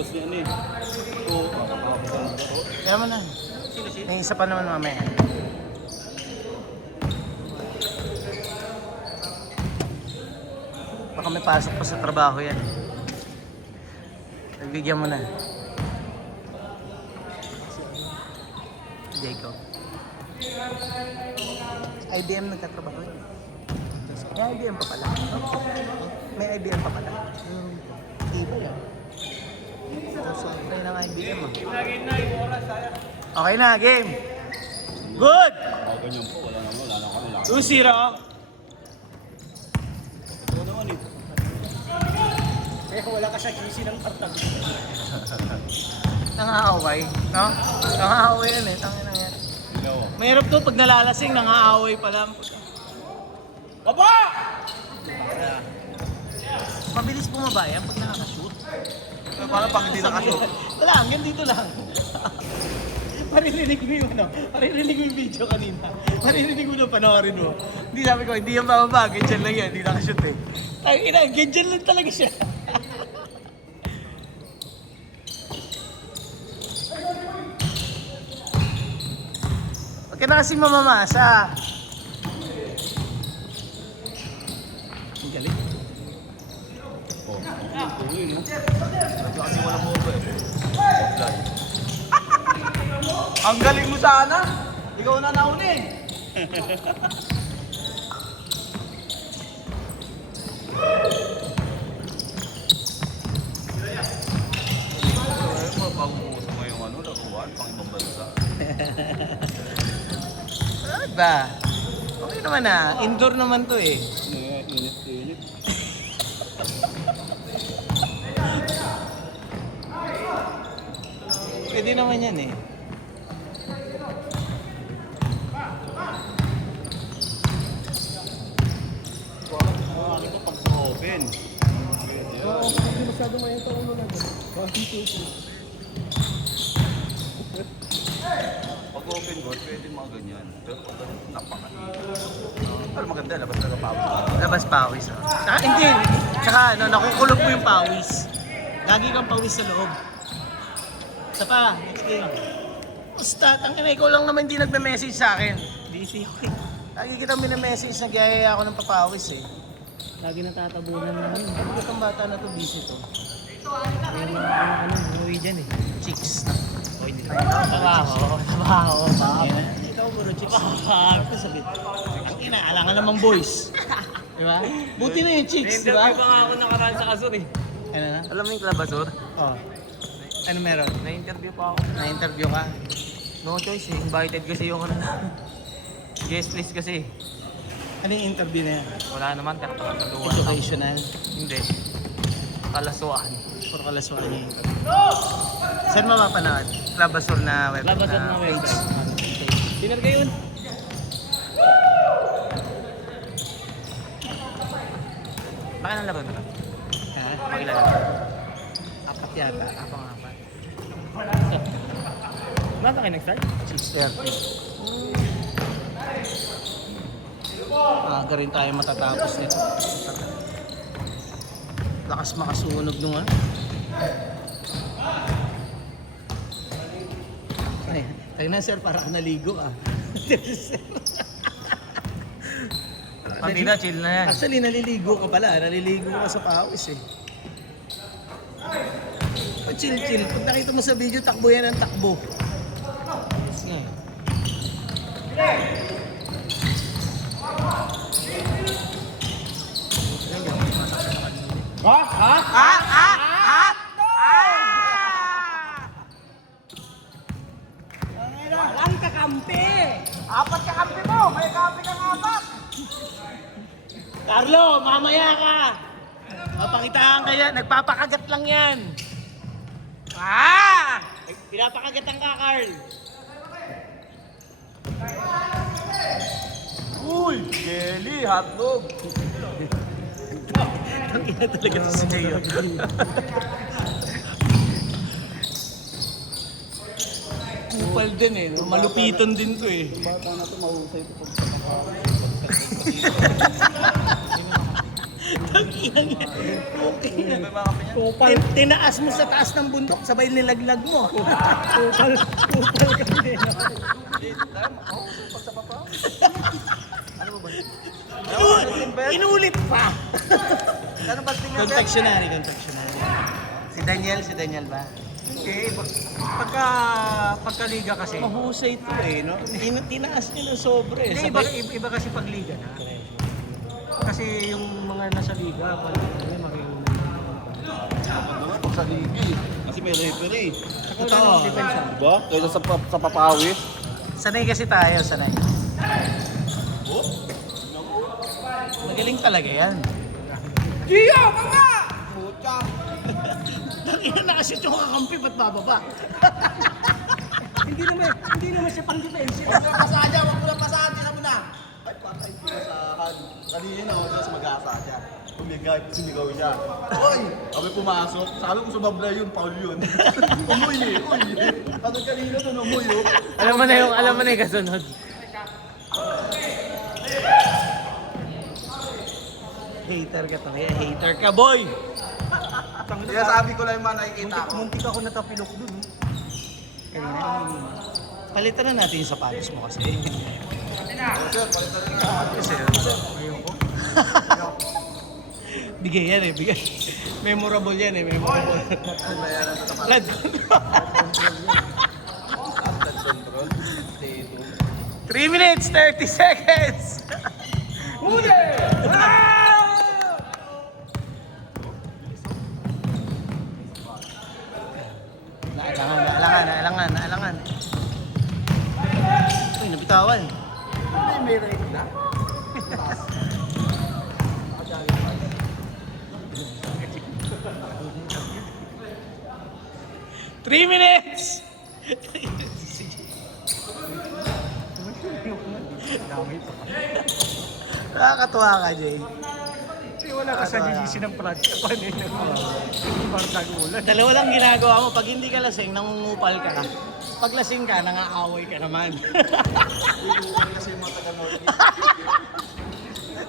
labas niya ano eh. Ito, Kaya mo na. May isa pa naman mamaya. Baka may pasok pa sa trabaho yan. Nagbigyan mo na. Jacob. IBM nagtatrabaho yun. May IBM pa pala. May IBM pa pala. Iba yun. Software ng IBM ah. Okay na, game. Good! ganyan po, wala na kami. 2-0. Ito naman eh. Eh, wala ka siya QC ng kartag. Nangaaway, no? Nangaaway yan eh, tangin na yan. Mahirap to pag nalalasing, nangaaway pa lang. Baba! Mabilis bumaba yan pag nakakashoot. Paano pag hindi nakashoot? Wala, hanggang dito lang. Maririnig mo yung ano, maririnig mo yung video kanina. Maririnig mo na panoorin mo. Hindi sabi ko, hindi yan bababa, ganyan lang yan, hindi nakashoot eh. Ay, ina, ganyan lang talaga siya. Huwag ka na kasi mamamasa. Ang galing. Kasi walang bobo eh. Ang galing mo sana! Ikaw na naunin! Pag-uusap mo yung laruan, pang ibang bansa. Ano ba? Okay naman ah, indoor naman to eh. Init. Pwede naman yan eh. Ano ito pag-open? Oo, hindi masyadong may ito ulo na dyan. Pag-open goal, pwede mga ganyan. Pero pag napakahirap. Pero maganda, labas talaga pawis. Labas pawis oh. Saka hindi. Saka ano, nakukulog mo yung pawis. Lagi kang pawis sa loob. Isa pa, next game. Basta, tangina, ikaw lang naman hindi nagme-message sa akin. Busy ako eh. Lagi kita minamessage, nagyayaya ako ng papawis eh. Lagi natatabunan namin. Bakit ang bata na to busy to? Umuwi dyan eh. Chicks. O hindi na. Trabaho. Ikaw puro chicks. Ano sabi? Ang ina, alangan namang boys. Di ba? Buti na yung chicks, di ba? Interview pa nga ako nakaraan sa Kasur eh. Ano na? Alam mo yung Clabasur? Oh. Ano meron? Na-interview pa ako. Na-interview ka? No choice eh. Invited kasi yung guest list kasi. Ano yung interview na yan? Wala naman, kakataluan. Educational. Hindi. Kalasuan. Puro kalaswaan niya yung interview. Saan mo mapanood? Labasur na web Labas na page. website. Dinner kayo yun? Baka nang laban ba? Ha? Pakilan. Apat yata. Apang-apat. Wala kayo nag-start? 6:30. Aga rin tayo matatapos nito. Lakas makasunog nung ano. Ay, tayo na sir, para ka naligo ah. Kanina, chill na yan. Actually, naliligo ka pala. Naliligo ka sa pawis eh. Chill. Pag nakita mo sa video, takbo yan ang takbo. Yes nga eh. Walang kakampi! Apat ka kampi mo! May kampi kang apat! Carlo, mamaya ka! Mapakitaan ka yan. Nagpapakagat lang yan. Pinapakagatan ka, Carl. Uy! Jelly! Hotdog! Ang ina talaga to si Jayo. Kupal din eh. No? Malupitan din to eh. Bata na ito, mahusay ito pag Tanginang yan. Okay. May mga kape niya. Kupal. Tinaas mo sa taas ng bundok, sabay nilaglag mo. Kupal kami. Inulit pa. Ano ba tingnan? Confectionery. Si Daniel ba? Okay, pagkaliga kasi. Mahusay to eh, no? Tinaas niya ng sobre. Hindi, iba kasi pagliga na. Kasi yung mga nasa liga, pag Pag sa ligi. Kasi may referee. Ako na ng depensa. Diba? Kaysa sa papawis. Sanay kasi tayo, sanay. Magaling talaga yan. Gio, mga! Pucha! Tangina, nakashoot yung kakampi, ba't bababa? Hindi naman siya pang depensa. Wag mo na pasahan, tina mo na. Ay, patay ko pasahan. Kanina ako sa mag-asa siya. Umigay, sumigaw siya. Oy! Kami pumasok. Sabi ko sumablay yun, Paul yun. Umuy eh, uy. Ano kanina doon, umuy oh. Alam mo na yung kasunod. Hater ka talaga, hater ka, boy! Kaya sabi ko lang yung mga nakikita ko. Muntik ako natapilok dun. Palitan na natin yung sapatos mo kasi. Sir, palitan na. Kasi, bigay yan eh, bigay. Memorable yan eh, memorable. Bayaran sa tapat. Lad. After control. Stay 3 minutes, 30 seconds! Huli! Naalangan. Uy, nabitawan. May rate na. 3 minutes! Nakakatuwa ka, Jay. Kasi wala ka sa GGC ng project pa rin. Parang tag-ulan. Dalawa lang ginagawa mo. Pag hindi ka lasing, nangungupal ka. Pag lasing ka, nangaaway ka naman. Kasi yung mga taga-Nordic.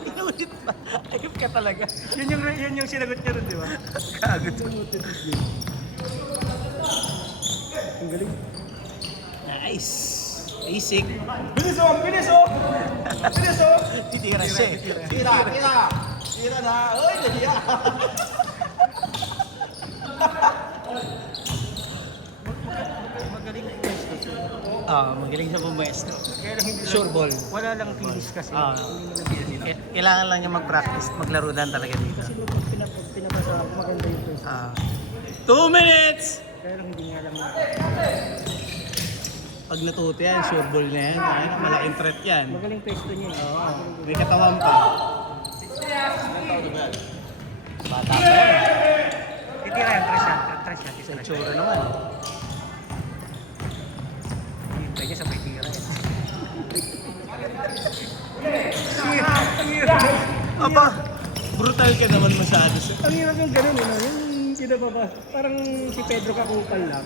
Inulit pa. Ayop ka talaga. Yun yung sinagot niya rin, di ba? Kagot. Ang galing. Nice. Basic. Bilis oh! Bilis oh! Bilis oh! Titira siya eh. Tira na. Uy, nahiya. Magaling ang testo. Magaling siya pumuesto. Kaya lang hindi Sure ball. Wala lang tinis kasi. Ah. Hindi nila Kailangan lang niya mag-practice, maglaro lang talaga dito. Siguro pag pinabasa, maganda yung testo. 2 minutes! Kaya lang hindi niya alam na. Pag natuto yan, sure ball na yan. Ay, malaking threat yan. Magaling testo niya. Oo. May katawan pa. Bata pa yan. Titira yan, trash yan. Sa itsura naman. Hintay niya sa may tira. Aba, brutal ka naman masyado sa... Ang hirap yung ganun, yung sinababa. Parang si Pedro Kakupal lang.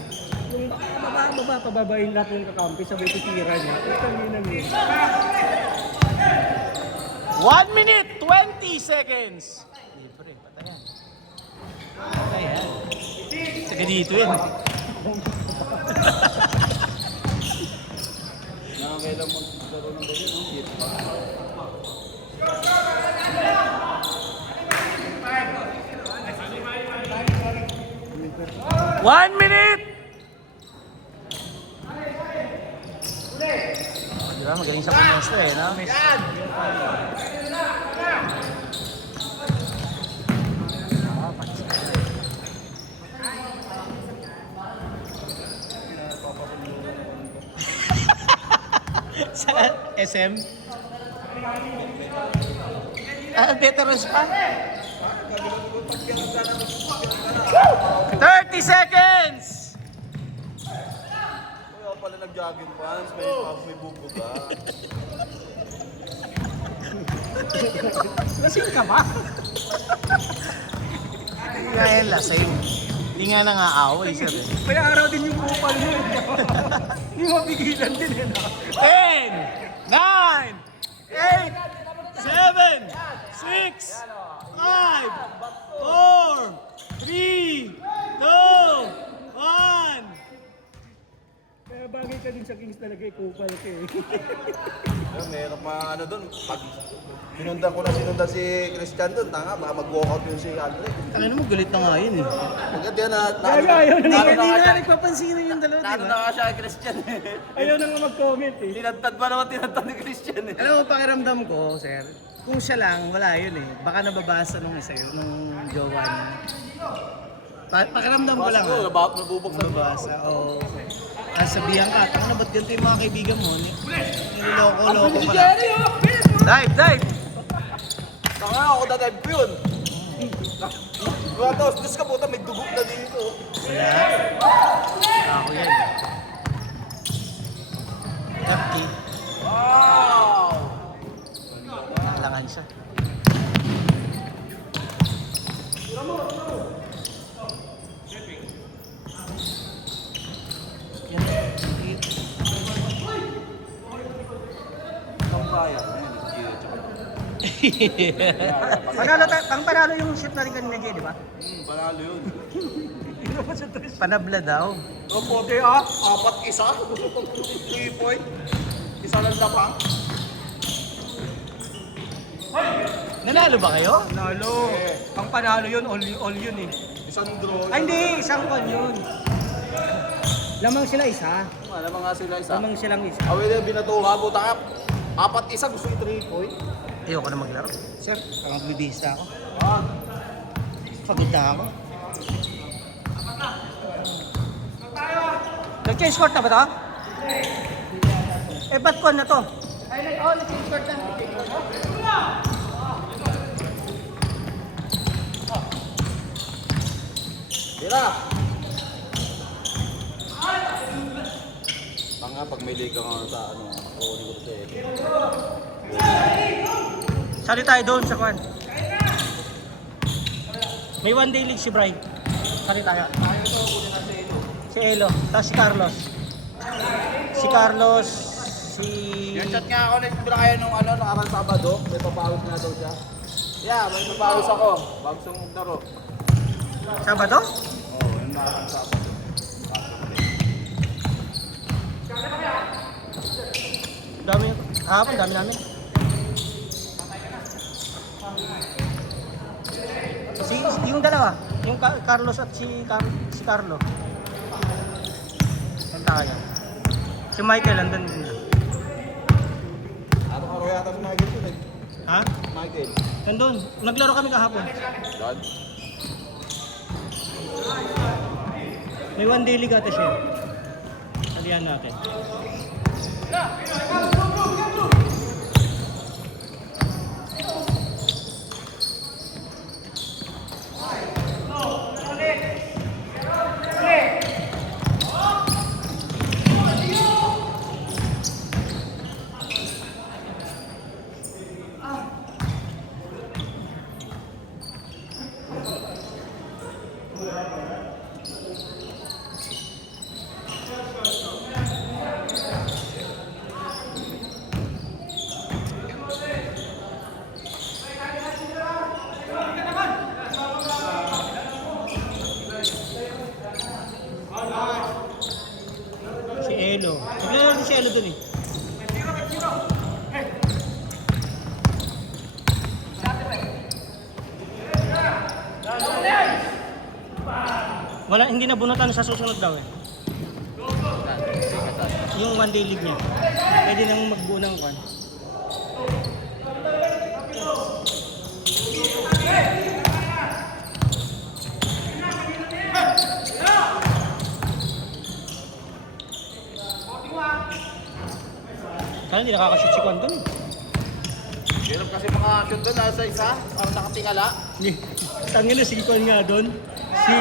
Yung pababain lahat yung kakampi, sabay titira niya. Ito yun ang yun. 1 minute, 20 seconds! Libre, patayan. Patayan. Taga dito yan. Nakakailang maglaro ng ganyan, no? Hit pa. One minute! Diba, magaling sa pumesto eh, no? Sa SM? Veterans pa? 30 seconds! Kaya pala nag-jogging pants, may bubuga. Lasing ka ba? Hindi nga yan lasing. Hindi nga nangaaway, sir. Eh. May araw din yung kupal niya. Hindi mapigilan din yun. 10, 9, 8, 7, 6, 5, 5, 4, 3, 2, 1. Kaya bagay ka din sa Kings talaga, ikupal ka eh. Meron pa ano doon. Pag sinundan si Christian doon, tanga, baka mag-walkout yun si Andre. Ano mo, galit na nga yun eh. Maganda yan na... Ayaw Hindi na na nagpapansin yung dalawa, Naano di na ba? nga siya kay Christian eh. Ayaw na nga mag-comment eh. Tinantad pa naman tinantad ni Christian eh. Alam mo, pakiramdam ko, sir, kung siya lang, wala yun eh. Baka nababasa nung isa yun, nung jowa niya. Pakiramdam ko lang ha. Nabubog na Nababasa, oo. Sabihan ka, tanga na ba't ganito yung mga kaibigan mo? Niloloko-loko ka lang. Dive! Tanga ako dadive ko yun. Tapos, Diyos ka puta, may dugo na dito. Wala. Ako yan. FT. Wow! Nalangan siya. Ang kaya. Panalo yung shoot natin kanina, Jay, di ba? Panalo yun. Panabla daw. O pote 4-1. 3 point. Isa lang lapang. Nanalo ba kayo? Panalo. Ang panalo yun, all yun eh. Isang draw. Ay hindi, isang kon yun. Lamang sila isa. Alam nga sila isa. Lamang silang isa. Away na binatuha mo takap. 4-1 gusto yung 3 point. Ayoko na maglaro. Sir, parang bibihis na ako. Ah, Pagod na ako. Nag-change court na ba ito? Eh, ba't kon na to? Nag-change court na. tira. Tanga pag may liga nga sa ano, kukunin ko sa Sali tayo doon sa kwan. May one day league si Brian. Sali tayo. Si Elo. Tapos si Carlos. Si Carlos. Si... Yung chat nga ako, nagtibira kayo nung ano, nakarang Sabado. May papawis na daw siya. Yeah, may papawis ako. Bago sa maglaro. Sabado? Oo, yung nakarang Sabado. Dami. Hapon, dami namin. Yung dalawa. Yung Carlos at si Carlo. Saan tayo? Si Michael, andun din. Ano karo yata si Michael yun eh. Ha? Michael. Nandun. Naglaro kami kahapon. God. May one day league ata siya. Salihan natin. Si Elo. Naglaro din si Elo dun eh. Wala, hindi na bunutan sa susunod daw eh. Yung one day league niya. Pwede nang magbuo ng kwan. Kaya hindi nakakashoot si Kwan dun. Hirap kasi mga shoot doon nasa isa. Ang nakatingala. Tangin na si Kwan nga dun. Si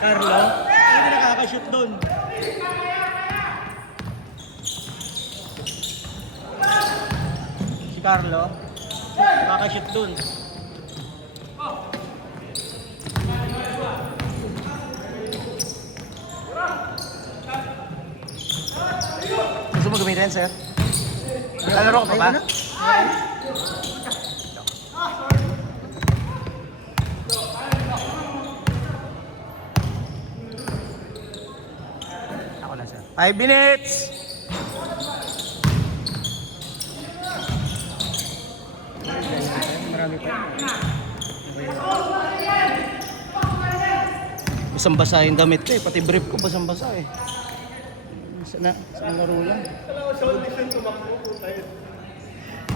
Carlo. Hindi nakakashoot dun. Si Carlo. Nakakashoot dun. Gusto mo gamitin, sir? Lalaro ka pa ba? 5 minutes. Marami pa. Basang-basa yung damit ko eh. Pati brief ko basang-basa eh. Sa laro lang.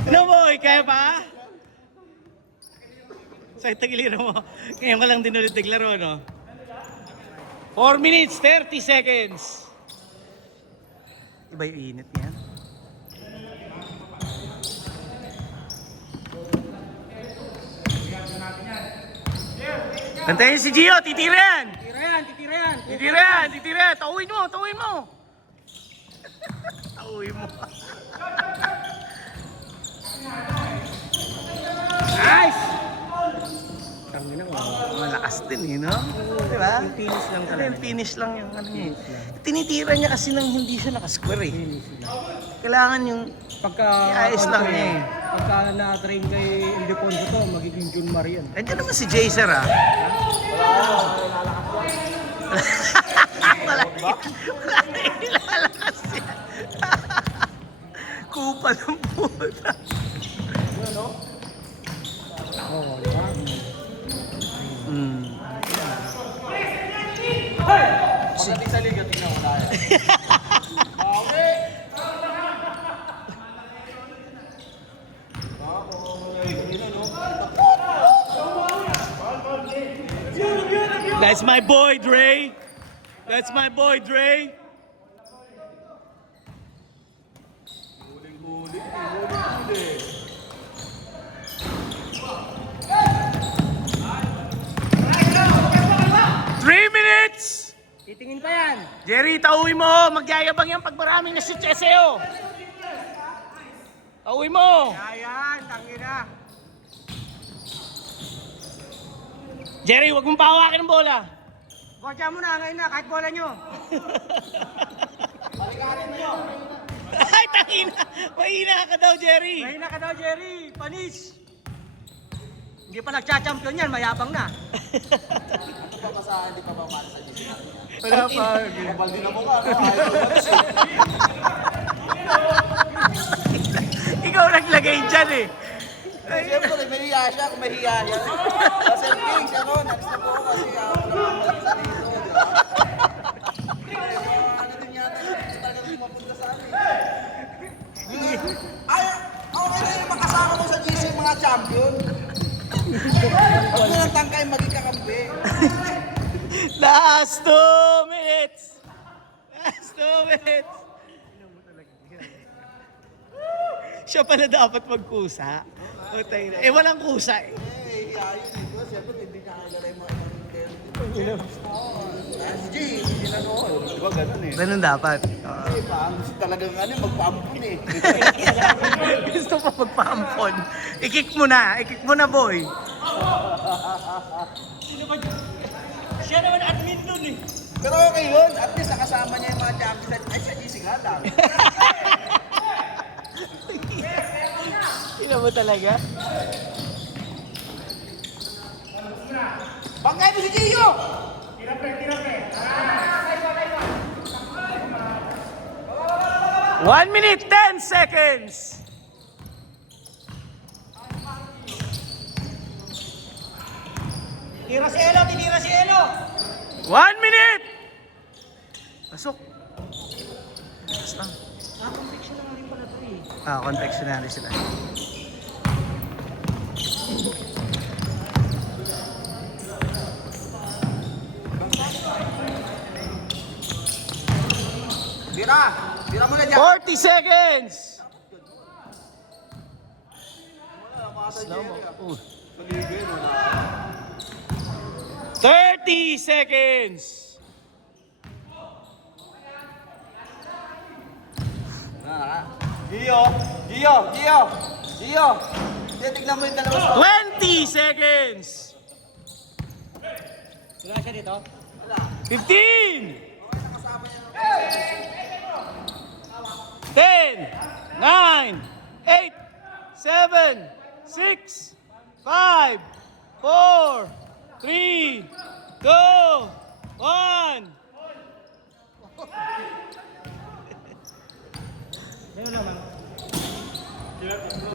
Ano boy? Kaya pa? Sa tagiliran mo. Ngayon ka lang din ulit naglaro, no? 4 minutes, 30 seconds. Iba yung init niya. Bantayin si Gio, titira yan! Titira yan, titira yan. Titira yan, titira yan! Tauhin mo, tauhin mo! Tauhin mo. Nice! Tangina ko. Malakas din eh, no? Diba? Yung finish lang Ano talaga. yung finish lang yung ano niya eh. Tinitira niya kasi nang hindi siya nakasquare eh. Finish lang. Kailangan yung Pagka Iayos lang niya eh. Pagka na-train kay Ildefonso to, magiging Jun Marian. Nandiyan naman si Jaser ah. Wala na ilalakas yan. Kupa ng puta. Oo, di ba? Pagdating sa liga, tingnan mo tayo. That's my boy, Dre. That's my boy, Dre. Three minutes! Titingin pa yan. Jerry, tauwi mo. Magyayabang yan pag maraming nasitya sa'yo. Tauwi mo. Ayan, tangina. Jerry, wag mong pahawakin ng bola. Botya mo na, ngayon na, kahit bola nyo. Ay, tangina. Mahina ka daw, Jerry. Ngayon na ka daw, Jerry. Panis. Hindi pa nagcha-champion yan, mayabang na. Ito pa sa hindi pa ba para sa GC? Wala pa. Kapal din ako ka. Ayaw ko yan siya. Ikaw naglagay dyan eh. Siyempre, may hiya siya kung may hiya siya. Sa Sir King, siya ron. Nalis na po ako kasi ako naman sa dito. Di ba? Ano din yata, hindi talaga rin mapunta sa amin. Ay, okay na yung makasama mo sa GC mga champion. Huwag mo nang tangkay maging kakampi. Last 2 minutes. Last 2 minutes. Siya pala dapat magkusa. Utay na. Eh, walang kusa eh. Eh, hiya yun dito. Siyempre, hindi niya kagala yung mga kayo dito. Si G, hindi na noon. Di ba ganun eh? Ganun dapat. Eh, paano talagang ano, magpaampun eh. Gusto pa magpahampon. I-kick mo na. I-kick mo na, boy. Siya naman admin nun eh. Pero okay yun, at least nakasama niya yung mga champions. Ay, siya GC nga lang. Ina mo talaga? Bangkay mo si Gio! 1 minute, 10 seconds. Tira si Elo, tinira si Elo. 1 minute! Pasok. Basta. Confectionary rin pala ito eh. Confectionary sila. Bira! Bira mo na dyan! 40 seconds! Slow mo. 30 seconds! Gio! Gio! Gio! Gio! Tignan mo yung dalawa sa... 20 seconds! Wala siya dito? 15! 10, 9, 8, 7, 6, 5, 4, 3, 2, 1. mo naman.